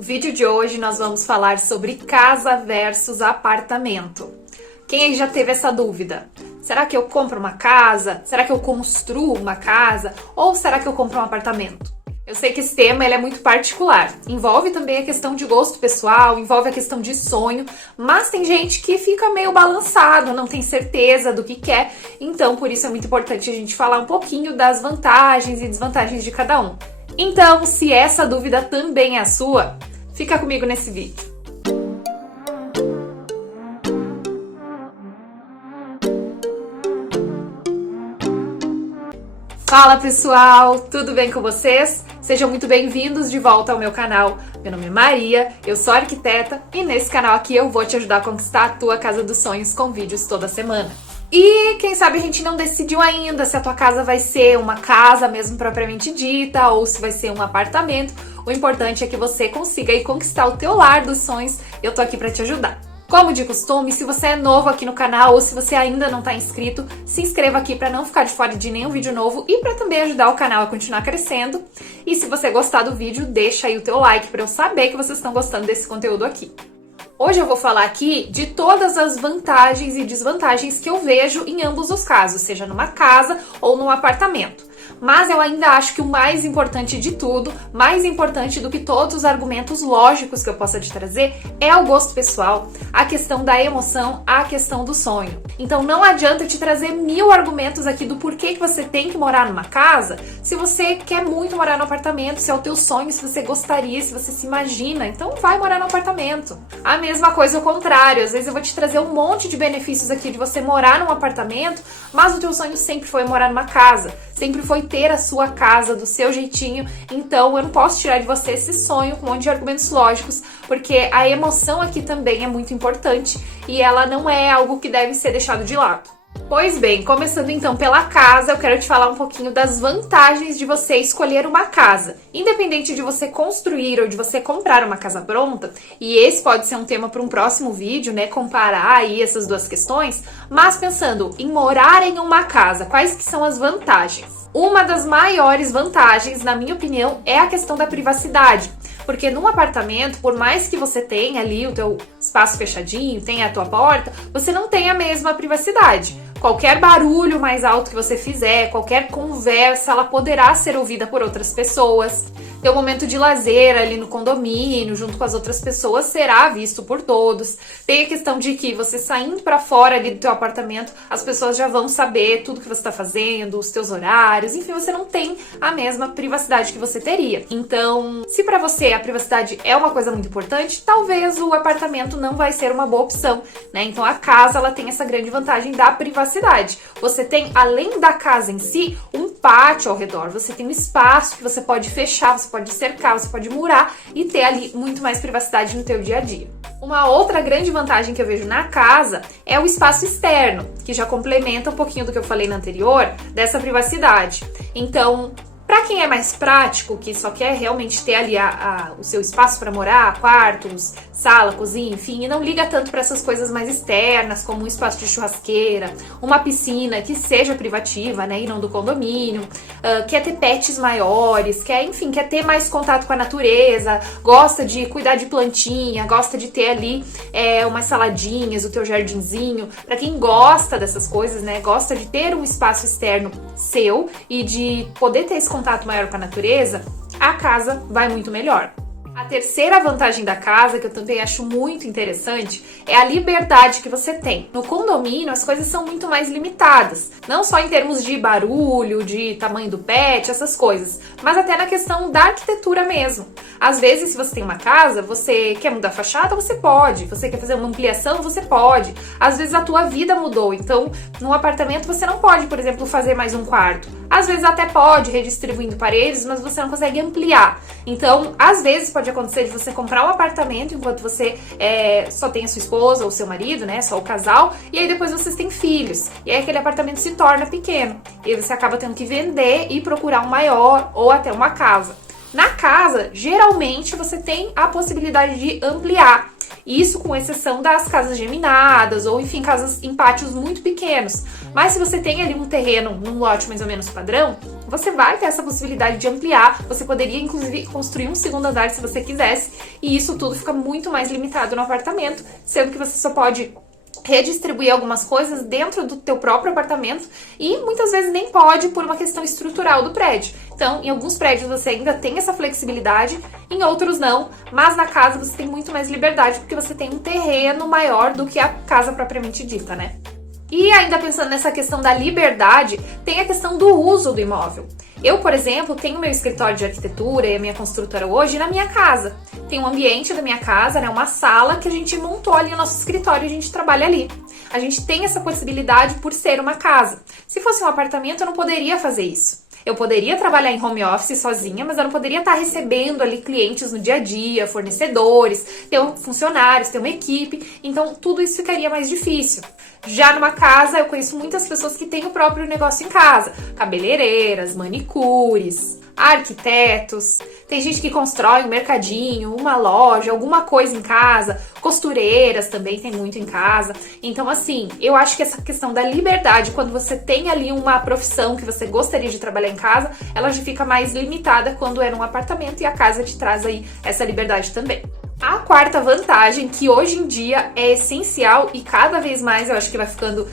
No vídeo de hoje nós vamos falar sobre casa versus apartamento. Quem aí já teve essa dúvida? Será que eu compro uma casa? Será que eu construo uma casa? Ou será que eu compro um apartamento? Eu sei que esse tema ele é muito particular. Envolve também a questão de gosto pessoal, envolve a questão de sonho, mas tem gente que fica meio balançado, não tem certeza do que quer. Então, por isso é muito importante a gente falar um pouquinho das vantagens e desvantagens de cada um. Então, se essa dúvida também é a sua, fica comigo nesse vídeo. Fala pessoal, tudo bem com vocês? Sejam muito bem-vindos de volta ao meu canal. Meu nome é Maria, eu sou arquiteta e nesse canal aqui eu vou te ajudar a conquistar a tua casa dos sonhos com vídeos toda semana. E quem sabe a gente não decidiu ainda se a tua casa vai ser uma casa mesmo propriamente dita ou se vai ser um apartamento. O importante é que você consiga aí conquistar o teu lar dos sonhos. Eu tô aqui pra te ajudar. Como de costume, se você é novo aqui no canal ou se você ainda não está inscrito, se inscreva aqui para não ficar de fora de nenhum vídeo novo e para também ajudar o canal a continuar crescendo. E se você gostar do vídeo, deixa aí o teu like para eu saber que vocês estão gostando desse conteúdo aqui. Hoje eu vou falar aqui de todas as vantagens e desvantagens que eu vejo em ambos os casos, seja numa casa ou num apartamento. Mas eu ainda acho que o mais importante de tudo, mais importante do que todos os argumentos lógicos que eu possa te trazer, é o gosto pessoal, a questão da emoção, a questão do sonho. Então não adianta te trazer 1000 argumentos aqui do porquê que você tem que morar numa casa, se você quer muito morar no apartamento, se é o teu sonho, se você gostaria, se você se imagina, então vai morar no apartamento. A mesma coisa ao contrário, às vezes eu vou te trazer um monte de benefícios aqui de você morar num apartamento, mas o teu sonho sempre foi morar numa casa, sempre foi ter a sua casa do seu jeitinho, então eu não posso tirar de você esse sonho com um monte de argumentos lógicos, porque a emoção aqui também é muito importante e ela não é algo que deve ser deixado de lado. Pois bem, começando então pela casa, eu quero te falar um pouquinho das vantagens de você escolher uma casa. Independente de você construir ou de você comprar uma casa pronta, e esse pode ser um tema para um próximo vídeo, né, comparar aí essas duas questões, mas pensando em morar em uma casa, quais que são as vantagens? Uma das maiores vantagens, na minha opinião, é a questão da privacidade. Porque num apartamento, por mais que você tenha ali o teu espaço fechadinho, tenha a tua porta, você não tem a mesma privacidade. Qualquer barulho mais alto que você fizer, qualquer conversa, ela poderá ser ouvida por outras pessoas. Teu momento de lazer ali no condomínio, junto com as outras pessoas, será visto por todos. Tem a questão de que você saindo para fora ali do teu apartamento, as pessoas já vão saber tudo que você está fazendo, os teus horários, enfim, você não tem a mesma privacidade que você teria. Então, se para você a privacidade é uma coisa muito importante, talvez o apartamento não vai ser uma boa opção, né? Então a casa, ela tem essa grande vantagem da privacidade. Você tem, além da casa em si, um pátio ao redor, você tem um espaço que você pode fechar, você pode cercar, você pode murar e ter ali muito mais privacidade no teu dia a dia. Uma outra grande vantagem que eu vejo na casa é o espaço externo, que já complementa um pouquinho do que eu falei no anterior, dessa privacidade. Então, para quem é mais prático, que só quer realmente ter ali o seu espaço para morar, quartos, sala, cozinha, enfim, e não liga tanto para essas coisas mais externas, como um espaço de churrasqueira, uma piscina que seja privativa, né, e não do condomínio, quer ter pets maiores, quer ter mais contato com a natureza, gosta de cuidar de plantinha, gosta de ter ali umas saladinhas, o teu jardinzinho. Para quem gosta dessas coisas, né, gosta de ter um espaço externo seu e de poder ter esse contato maior com a natureza, a casa vai muito melhor. A terceira vantagem da casa, que eu também acho muito interessante, é a liberdade que você tem. No condomínio, as coisas são muito mais limitadas. Não só em termos de barulho, de tamanho do pet, essas coisas, mas até na questão da arquitetura mesmo. Às vezes, se você tem uma casa, você quer mudar a fachada, você pode. Você quer fazer uma ampliação, você pode. Às vezes, a tua vida mudou. Então, num apartamento, você não pode, por exemplo, fazer mais um quarto. Às vezes, até pode, redistribuindo paredes, mas você não consegue ampliar. Então, às vezes, pode acontecer de você comprar um apartamento enquanto você só tem a sua esposa ou seu marido, né, só o casal, e aí depois vocês têm filhos. E aí aquele apartamento se torna pequeno. E aí você acaba tendo que vender e procurar um maior ou até uma casa. Na casa, geralmente você tem a possibilidade de ampliar. Isso com exceção das casas geminadas ou, enfim, casas em pátios muito pequenos. Mas se você tem ali um terreno num lote mais ou menos padrão, você vai ter essa possibilidade de ampliar, você poderia inclusive construir um segundo andar se você quisesse, e isso tudo fica muito mais limitado no apartamento, sendo que você só pode redistribuir algumas coisas dentro do teu próprio apartamento e muitas vezes nem pode por uma questão estrutural do prédio. Então, em alguns prédios você ainda tem essa flexibilidade, em outros não, mas na casa você tem muito mais liberdade porque você tem um terreno maior do que a casa propriamente dita, né? E ainda pensando nessa questão da liberdade, tem a questão do uso do imóvel. Eu, por exemplo, tenho meu escritório de arquitetura e a minha construtora hoje na minha casa. Tem um ambiente da minha casa, né, uma sala que a gente montou ali no nosso escritório e a gente trabalha ali. A gente tem essa possibilidade por ser uma casa. Se fosse um apartamento, eu não poderia fazer isso. Eu poderia trabalhar em home office sozinha, mas eu não poderia estar recebendo ali clientes no dia a dia, fornecedores, ter funcionários, ter uma equipe, então tudo isso ficaria mais difícil. Já numa casa, eu conheço muitas pessoas que têm o próprio negócio em casa, cabeleireiras, manicures, arquitetos, tem gente que constrói um mercadinho, uma loja, alguma coisa em casa, costureiras também tem muito em casa. Então, assim, eu acho que essa questão da liberdade, quando você tem ali uma profissão que você gostaria de trabalhar em casa, ela já fica mais limitada quando é num apartamento e a casa te traz aí essa liberdade também. A quarta vantagem, que hoje em dia é essencial e cada vez mais eu acho que vai ficando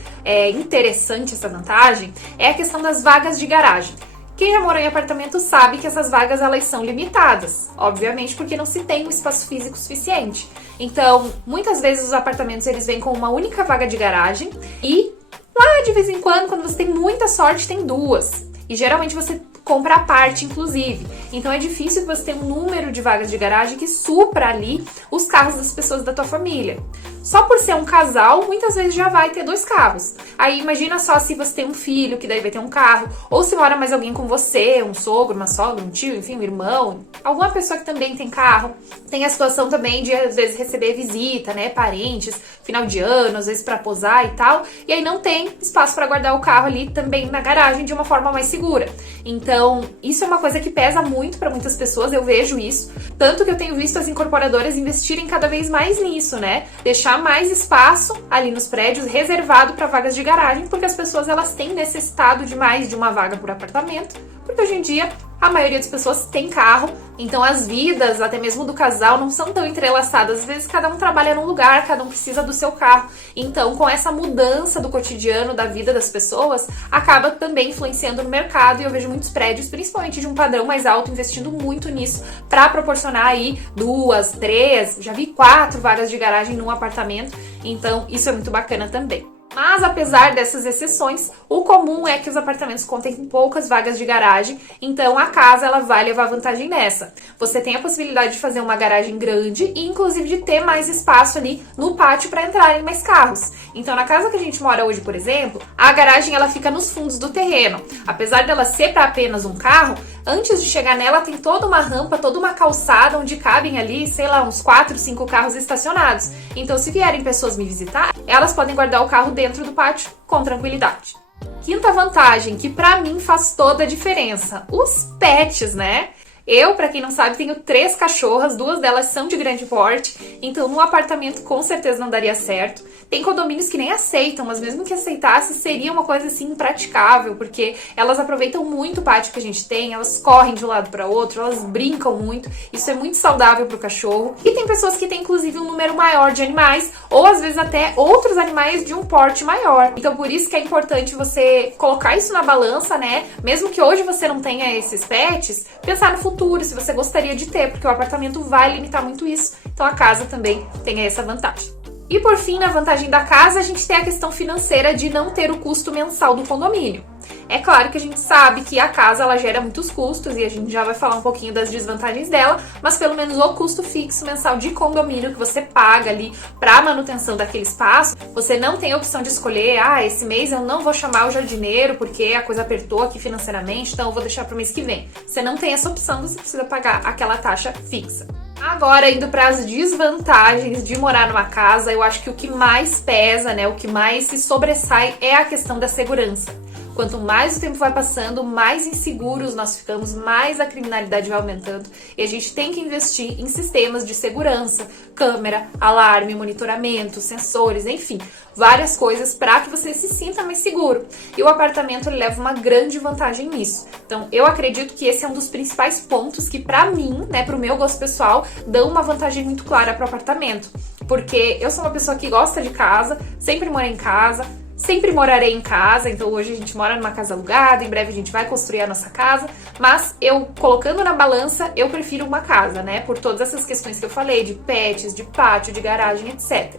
interessante essa vantagem, é a questão das vagas de garagem. Quem já morou em apartamento sabe que essas vagas elas são limitadas, obviamente porque não se tem um espaço físico suficiente. Então, muitas vezes os apartamentos eles vêm com uma única vaga de garagem e lá de vez em quando você tem muita sorte, tem duas. E geralmente você compra à parte, inclusive. Então é difícil que você tenha um número de vagas de garagem que supra ali os carros das pessoas da tua família. Só por ser um casal, muitas vezes já vai ter 2 carros. Aí imagina só se você tem um filho, que daí vai ter um carro, ou se mora mais alguém com você, um sogro, uma sogra, um tio, enfim, um irmão, alguma pessoa que também tem carro. Tem a situação também de, às vezes, receber visita, né, parentes, final de ano, às vezes pra posar e tal, e aí não tem espaço pra guardar o carro ali também na garagem de uma forma mais segura. Então, isso é uma coisa que pesa muito pra muitas pessoas, eu vejo isso, tanto que eu tenho visto as incorporadoras investirem cada vez mais nisso, né, deixar mais espaço ali nos prédios reservado para vagas de garagem, porque as pessoas elas têm necessitado de mais de uma vaga por apartamento, porque hoje em dia a maioria das pessoas tem carro, então as vidas, até mesmo do casal, não são tão entrelaçadas. Às vezes cada um trabalha num lugar, cada um precisa do seu carro. Então, com essa mudança do cotidiano, da vida das pessoas, acaba também influenciando no mercado. E eu vejo muitos prédios, principalmente de um padrão mais alto, investindo muito nisso para proporcionar aí 2, 3, já vi 4 vagas de garagem num apartamento. Então, isso é muito bacana também. Mas, apesar dessas exceções, o comum é que os apartamentos contem com poucas vagas de garagem, então a casa ela vai levar vantagem nessa. Você tem a possibilidade de fazer uma garagem grande e, inclusive, de ter mais espaço ali no pátio para entrarem mais carros. Então, na casa que a gente mora hoje, por exemplo, a garagem ela fica nos fundos do terreno. Apesar dela ser para apenas um carro, antes de chegar nela tem toda uma rampa, toda uma calçada onde cabem ali, sei lá, uns 4, 5 carros estacionados. Então, se vierem pessoas me visitar, elas podem guardar o carro dentro do pátio com tranquilidade. Quinta vantagem, que pra mim faz toda a diferença, os pets, né? Eu, pra quem não sabe, tenho 3 cachorras, 2 delas são de grande porte, então num apartamento com certeza não daria certo. Tem condomínios que nem aceitam, mas mesmo que aceitasse, seria uma coisa assim impraticável, porque elas aproveitam muito o pátio que a gente tem, elas correm de um lado para outro, elas brincam muito, isso é muito saudável pro cachorro. E tem pessoas que têm inclusive um número maior de animais, ou às vezes até outros animais de um porte maior. Então por isso que é importante você colocar isso na balança, né? Mesmo que hoje você não tenha esses pets, pensar no futuro, se você gostaria de ter, porque o apartamento vai limitar muito isso, então a casa também tem essa vantagem. E por fim, na vantagem da casa, a gente tem a questão financeira de não ter o custo mensal do condomínio. É claro que a gente sabe que a casa ela gera muitos custos e a gente já vai falar um pouquinho das desvantagens dela, mas pelo menos o custo fixo mensal de condomínio que você paga ali para manutenção daquele espaço, você não tem a opção de escolher, esse mês eu não vou chamar o jardineiro porque a coisa apertou aqui financeiramente, então eu vou deixar para o mês que vem. Você não tem essa opção, você precisa pagar aquela taxa fixa. Agora, indo para as desvantagens de morar numa casa, eu acho que o que mais pesa, né, o que mais se sobressai é a questão da segurança. Quanto mais o tempo vai passando, mais inseguros nós ficamos, mais a criminalidade vai aumentando. E a gente tem que investir em sistemas de segurança, câmera, alarme, monitoramento, sensores, enfim, várias coisas para que você se sinta mais seguro. E o apartamento ele leva uma grande vantagem nisso. Então, eu acredito que esse é um dos principais pontos que, para mim, né, pro meu gosto pessoal, dão uma vantagem muito clara pro apartamento. Porque eu sou uma pessoa que gosta de casa, sempre morei em casa, sempre morarei em casa, então hoje a gente mora numa casa alugada, em breve a gente vai construir a nossa casa, mas eu, colocando na balança, eu prefiro uma casa, né, por todas essas questões que eu falei, de pets, de pátio, de garagem, etc.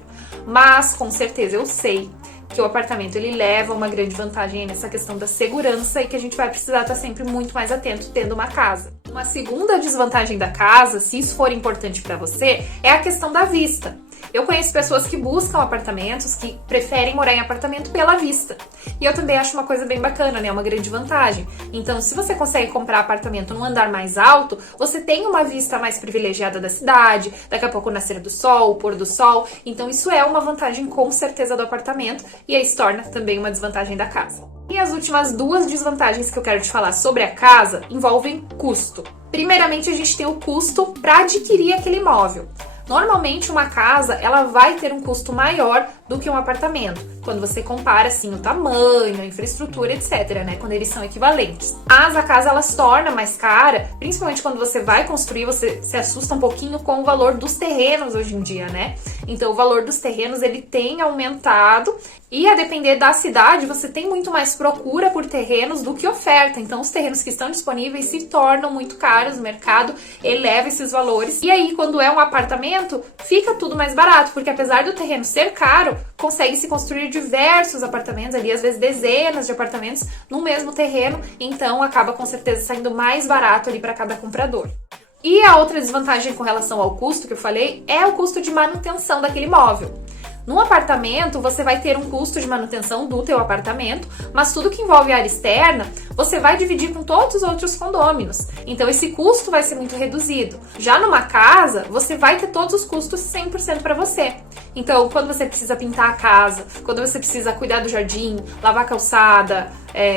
Mas, com certeza, eu sei que o apartamento ele leva uma grande vantagem nessa questão da segurança e que a gente vai precisar estar sempre muito mais atento tendo uma casa. Uma segunda desvantagem da casa, se isso for importante para você, é a questão da vista. Eu conheço pessoas que buscam apartamentos, que preferem morar em apartamento pela vista. E eu também acho uma coisa bem bacana, né? Uma grande vantagem. Então, se você consegue comprar apartamento num andar mais alto, você tem uma vista mais privilegiada da cidade, daqui a pouco o nascer do sol, o pôr do sol. Então, isso é uma vantagem com certeza do apartamento e aí se torna também uma desvantagem da casa. E as últimas duas desvantagens que eu quero te falar sobre a casa envolvem custo. Primeiramente, a gente tem o custo para adquirir aquele imóvel. Normalmente, uma casa ela vai ter um custo maior do que um apartamento, quando você compara assim o tamanho, a infraestrutura, etc, né, quando eles são equivalentes. Mas a casa ela se torna mais cara, principalmente quando você vai construir, você se assusta um pouquinho com o valor dos terrenos hoje em dia, né? Então o valor dos terrenos ele tem aumentado e a depender da cidade, você tem muito mais procura por terrenos do que oferta. Então os terrenos que estão disponíveis se tornam muito caros, o mercado eleva esses valores. E aí quando é um apartamento, fica tudo mais barato, porque apesar do terreno ser caro, consegue se construir diversos apartamentos ali, às vezes dezenas de apartamentos no mesmo terreno, então acaba com certeza saindo mais barato ali para cada comprador. E a outra desvantagem com relação ao custo que eu falei é o custo de manutenção daquele imóvel. Num apartamento, você vai ter um custo de manutenção do teu apartamento, mas tudo que envolve área externa, você vai dividir com todos os outros condôminos. Então, esse custo vai ser muito reduzido. Já numa casa, você vai ter todos os custos 100% para você. Então, quando você precisa pintar a casa, quando você precisa cuidar do jardim, lavar a calçada,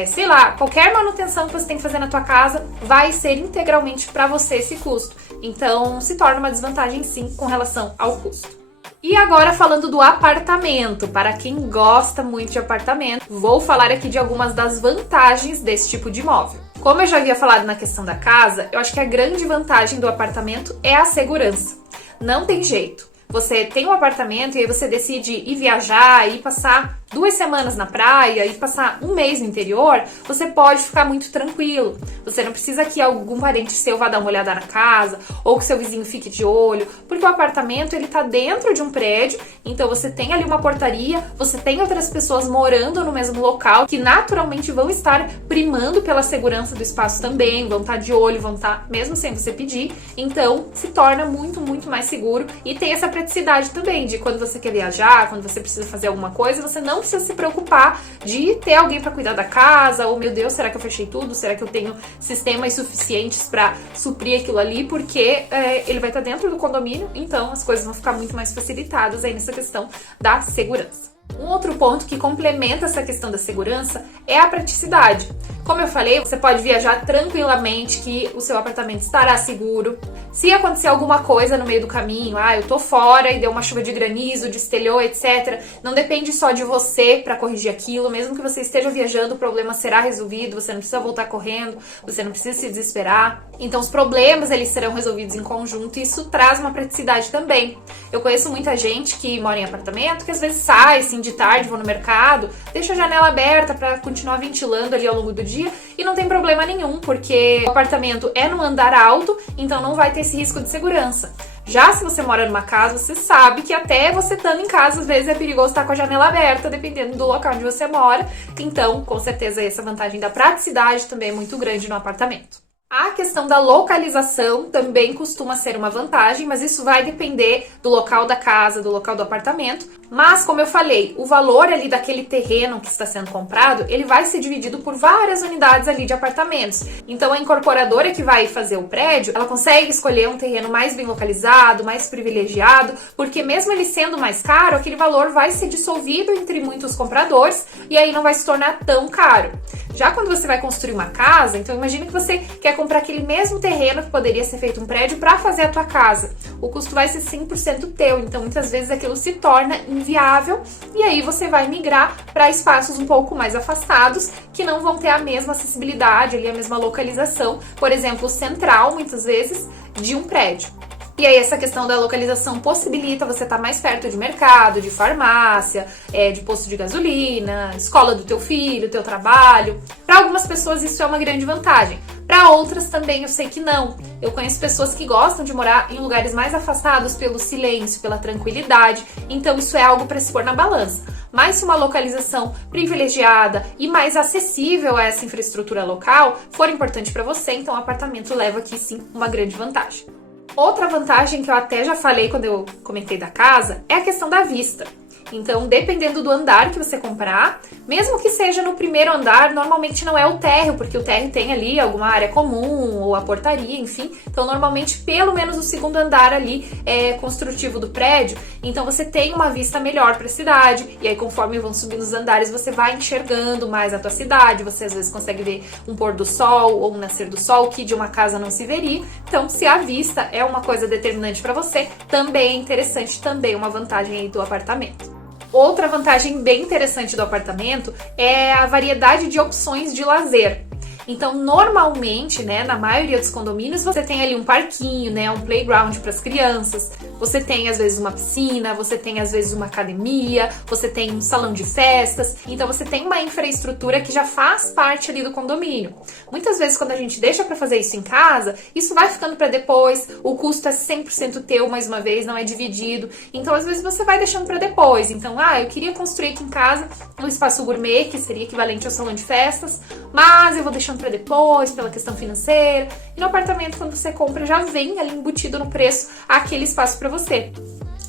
sei lá, qualquer manutenção que você tem que fazer na tua casa, vai ser integralmente para você esse custo. Então, se torna uma desvantagem sim com relação ao custo. E agora falando do apartamento, para quem gosta muito de apartamento, vou falar aqui de algumas das vantagens desse tipo de imóvel. Como eu já havia falado na questão da casa, eu acho que a grande vantagem do apartamento é a segurança. Não tem jeito. Você tem um apartamento e aí você decide ir viajar, ir passar 2 semanas na praia, ir passar um mês no interior, você pode ficar muito tranquilo. Você não precisa que algum parente seu vá dar uma olhada na casa ou que seu vizinho fique de olho, porque o apartamento ele tá dentro de um prédio, então você tem ali uma portaria, você tem outras pessoas morando no mesmo local que naturalmente vão estar primando pela segurança do espaço também, vão estar de olho, vão estar mesmo sem você pedir, então se torna muito, muito mais seguro e tem essa praticidade também de quando você quer viajar, quando você precisa fazer alguma coisa, você não precisa se preocupar de ter alguém para cuidar da casa, ou meu Deus, será que eu fechei tudo? Será que eu tenho sistemas suficientes para suprir aquilo ali? Porque ele vai estar dentro do condomínio, então as coisas vão ficar muito mais facilitadas aí nessa questão da segurança. Um outro ponto que complementa essa questão da segurança é a praticidade. Como eu falei, você pode viajar tranquilamente, que o seu apartamento estará seguro. Se acontecer alguma coisa no meio do caminho, eu tô fora e deu uma chuva de granizo, destelhou, etc., não depende só de você para corrigir aquilo. Mesmo que você esteja viajando, o problema será resolvido, você não precisa voltar correndo, você não precisa se desesperar. Então os problemas eles serão resolvidos em conjunto e isso traz uma praticidade também. Eu conheço muita gente que mora em apartamento, que às vezes sai assim de tarde, vou no mercado, deixa a janela aberta para continuar ventilando ali ao longo do dia e não tem problema nenhum, porque o apartamento é num andar alto, então não vai ter esse risco de segurança. Já se você mora numa casa, você sabe que até você estando em casa, às vezes é perigoso estar com a janela aberta, dependendo do local onde você mora. Então, com certeza, essa vantagem da praticidade também é muito grande no apartamento. A questão da localização também costuma ser uma vantagem, mas isso vai depender do local da casa, do local do apartamento. Mas, como eu falei, o valor ali daquele terreno que está sendo comprado, ele vai ser dividido por várias unidades ali de apartamentos. Então, a incorporadora que vai fazer o prédio, ela consegue escolher um terreno mais bem localizado, mais privilegiado, porque mesmo ele sendo mais caro, aquele valor vai ser dissolvido entre muitos compradores e aí não vai se tornar tão caro. Já quando você vai construir uma casa, então imagina que você quer comprar aquele mesmo terreno que poderia ser feito um prédio para fazer a tua casa. O custo vai ser 100% teu, então muitas vezes aquilo se torna inviável e aí você vai migrar para espaços um pouco mais afastados que não vão ter a mesma acessibilidade, ali, a mesma localização, por exemplo, central, muitas vezes, de um prédio. E aí essa questão da localização possibilita você estar mais perto de mercado, de farmácia, de posto de gasolina, escola do teu filho, teu trabalho. Para algumas pessoas isso é uma grande vantagem. Para outras também eu sei que não. Eu conheço pessoas que gostam de morar em lugares mais afastados pelo silêncio, pela tranquilidade. Então isso é algo para se pôr na balança. Mas se uma localização privilegiada e mais acessível a essa infraestrutura local for importante para você, então o apartamento leva aqui sim uma grande vantagem. Outra vantagem que eu até já falei quando eu comentei da casa é a questão da vista. Então, dependendo do andar que você comprar, mesmo que seja no primeiro andar, normalmente não é o térreo, porque o térreo tem ali alguma área comum ou a portaria, enfim. Então, normalmente, pelo menos o segundo andar ali é construtivo do prédio. Então, você tem uma vista melhor para a cidade. E aí, conforme vão subindo os andares, você vai enxergando mais a tua cidade. Você, às vezes, consegue ver um pôr do sol ou um nascer do sol, que de uma casa não se veria. Então, se a vista é uma coisa determinante para você, também é interessante, também uma vantagem aí do apartamento. Outra vantagem bem interessante do apartamento é a variedade de opções de lazer. Então, normalmente, né, na maioria dos condomínios, você tem ali um parquinho, né, um playground para as crianças, você tem às vezes uma piscina, você tem às vezes uma academia, você tem um salão de festas, então você tem uma infraestrutura que já faz parte ali do condomínio. Muitas vezes, quando a gente deixa para fazer isso em casa, isso vai ficando para depois, o custo é 100% teu, mais uma vez, não é dividido, então às vezes você vai deixando para depois. Então, eu queria construir aqui em casa um espaço gourmet, que seria equivalente ao salão de festas, mas eu vou deixando para depois, pela questão financeira. E no apartamento, quando você compra, já vem ali embutido no preço aquele espaço para você.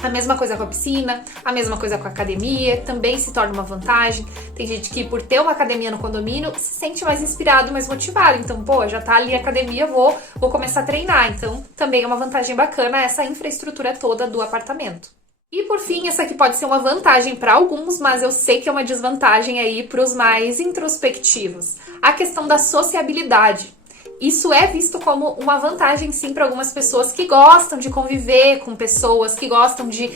A mesma coisa com a piscina, a mesma coisa com a academia, também se torna uma vantagem. Tem gente que, por ter uma academia no condomínio, se sente mais inspirado, mais motivado. Então, já tá ali a academia, vou começar a treinar. Então, também é uma vantagem bacana essa infraestrutura toda do apartamento. E por fim, essa aqui pode ser uma vantagem para alguns, mas eu sei que é uma desvantagem aí para os mais introspectivos. A questão da sociabilidade. Isso é visto como uma vantagem, sim, para algumas pessoas que gostam de conviver com pessoas, que gostam de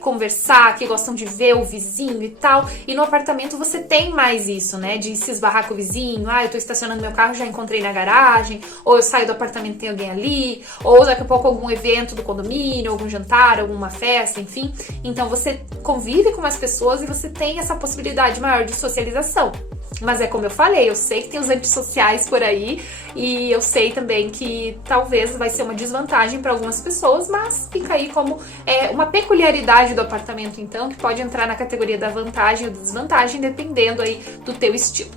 conversar, que gostam de ver o vizinho e tal. E no apartamento você tem mais isso, né? De se esbarrar com o vizinho. Eu tô estacionando meu carro, já encontrei na garagem. Ou eu saio do apartamento e tem alguém ali. Ou daqui a pouco algum evento do condomínio, algum jantar, alguma festa, enfim. Então você convive com mais pessoas e você tem essa possibilidade maior de socialização. Mas é como eu falei, eu sei que tem os antissociais por aí e eu sei também que talvez vai ser uma desvantagem para algumas pessoas, mas fica aí como uma peculiaridade do apartamento, então, que pode entrar na categoria da vantagem ou desvantagem, dependendo aí do teu estilo.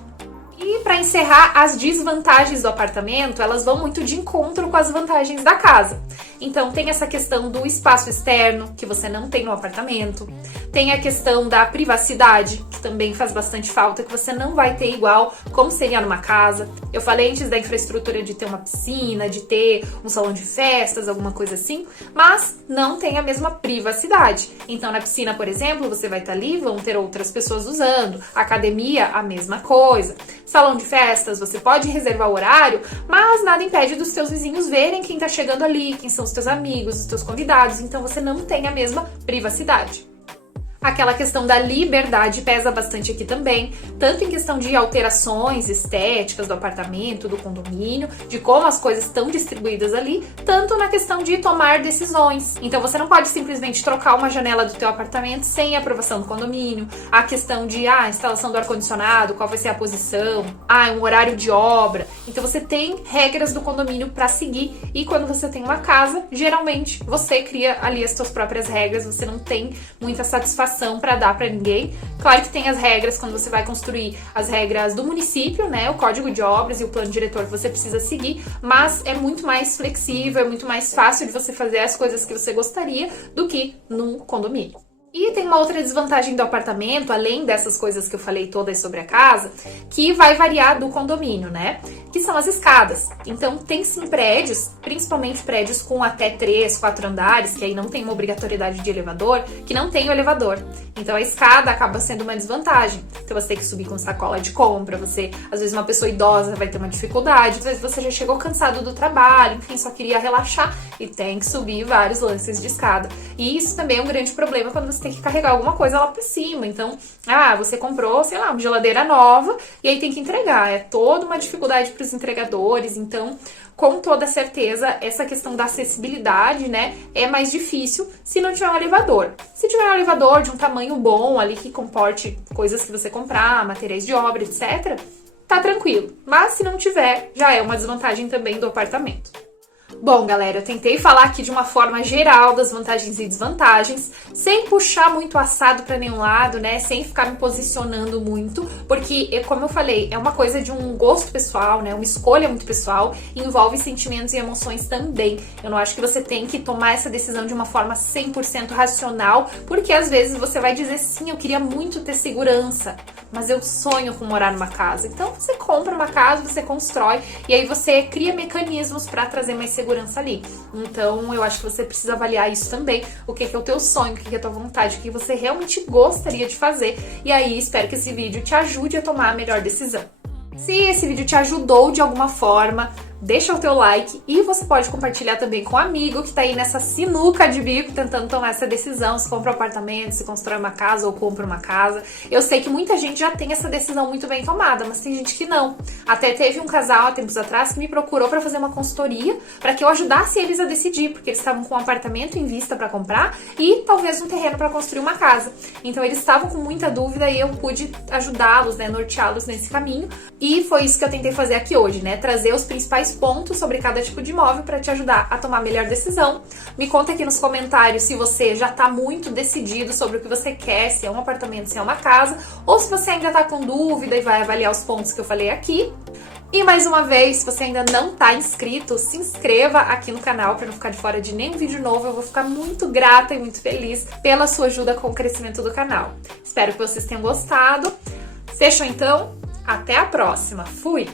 E para encerrar, as desvantagens do apartamento, elas vão muito de encontro com as vantagens da casa. Então tem essa questão do espaço externo, que você não tem no apartamento. Tem a questão da privacidade, que também faz bastante falta, que você não vai ter igual como seria numa casa. Eu falei antes da infraestrutura de ter uma piscina, de ter um salão de festas, alguma coisa assim, mas não tem a mesma privacidade. Então na piscina, por exemplo, você vai estar ali, vão ter outras pessoas usando. Academia, a mesma coisa. Salão de festas, você pode reservar o horário, mas nada impede dos seus vizinhos verem quem tá chegando ali, quem são os teus amigos, os teus convidados, então você não tem a mesma privacidade. Aquela questão da liberdade pesa bastante aqui também, tanto em questão de alterações estéticas do apartamento, do condomínio, de como as coisas estão distribuídas ali, tanto na questão de tomar decisões. Então você não pode simplesmente trocar uma janela do teu apartamento sem a aprovação do condomínio, a questão de instalação do ar-condicionado, qual vai ser a posição, um horário de obra. Então você tem regras do condomínio para seguir e quando você tem uma casa, geralmente você cria ali as suas próprias regras, você não tem muita satisfação para dar para ninguém. Claro que tem as regras quando você vai construir, as regras do município, né, o código de obras e o plano diretor que você precisa seguir, mas é muito mais flexível, é muito mais fácil de você fazer as coisas que você gostaria do que num condomínio. E tem uma outra desvantagem do apartamento, além dessas coisas que eu falei todas sobre a casa, que vai variar do condomínio, né? Que são as escadas. Então, tem sim prédios, principalmente prédios com até 3, 4 andares, que aí não tem uma obrigatoriedade de elevador, que não tem o elevador. Então, a escada acaba sendo uma desvantagem. Então, você tem que subir com sacola de compra, você, às vezes, uma pessoa idosa vai ter uma dificuldade, às vezes você já chegou cansado do trabalho, enfim, só queria relaxar e tem que subir vários lances de escada. E isso também é um grande problema quando você tem que carregar alguma coisa lá pra cima. Então, você comprou, sei lá, uma geladeira nova e aí tem que entregar. É toda uma dificuldade para os entregadores. Então, com toda certeza, essa questão da acessibilidade, né, é mais difícil se não tiver um elevador. Se tiver um elevador de um tamanho bom ali que comporte coisas que você comprar, materiais de obra, etc., tá tranquilo. Mas se não tiver, já é uma desvantagem também do apartamento. Bom, galera, eu tentei falar aqui de uma forma geral das vantagens e desvantagens, sem puxar muito assado para nenhum lado, né? Sem ficar me posicionando muito, porque, como eu falei, é uma coisa de um gosto pessoal, né? Uma escolha muito pessoal, envolve sentimentos e emoções também. Eu não acho que você tem que tomar essa decisão de uma forma 100% racional, porque às vezes você vai dizer, sim, eu queria muito ter segurança, mas eu sonho com morar numa casa. Então, você compra uma casa, você constrói, e aí você cria mecanismos para trazer mais segurança ali. Então, eu acho que você precisa avaliar isso também. O que é o teu sonho, o que é a tua vontade, o que você realmente gostaria de fazer. E aí, espero que esse vídeo te ajude a tomar a melhor decisão. Se esse vídeo te ajudou de alguma forma, deixa o teu like e você pode compartilhar também com um amigo que tá aí nessa sinuca de bico tentando tomar essa decisão, se compra um apartamento, se constrói uma casa ou compra uma casa. Eu sei que muita gente já tem essa decisão muito bem tomada, mas tem gente que não. Até teve um casal há tempos atrás que me procurou para fazer uma consultoria para que eu ajudasse eles a decidir, porque eles estavam com um apartamento em vista para comprar e talvez um terreno para construir uma casa. Então eles estavam com muita dúvida e eu pude ajudá-los, né, norteá-los nesse caminho. E foi isso que eu tentei fazer aqui hoje, né, trazer os principais pontos sobre cada tipo de imóvel para te ajudar a tomar a melhor decisão. Me conta aqui nos comentários se você já está muito decidido sobre o que você quer, se é um apartamento, se é uma casa, ou se você ainda está com dúvida e vai avaliar os pontos que eu falei aqui. E mais uma vez, se você ainda não está inscrito, se inscreva aqui no canal para não ficar de fora de nenhum vídeo novo. Eu vou ficar muito grata e muito feliz pela sua ajuda com o crescimento do canal. Espero que vocês tenham gostado. Fechou então? Até a próxima. Fui!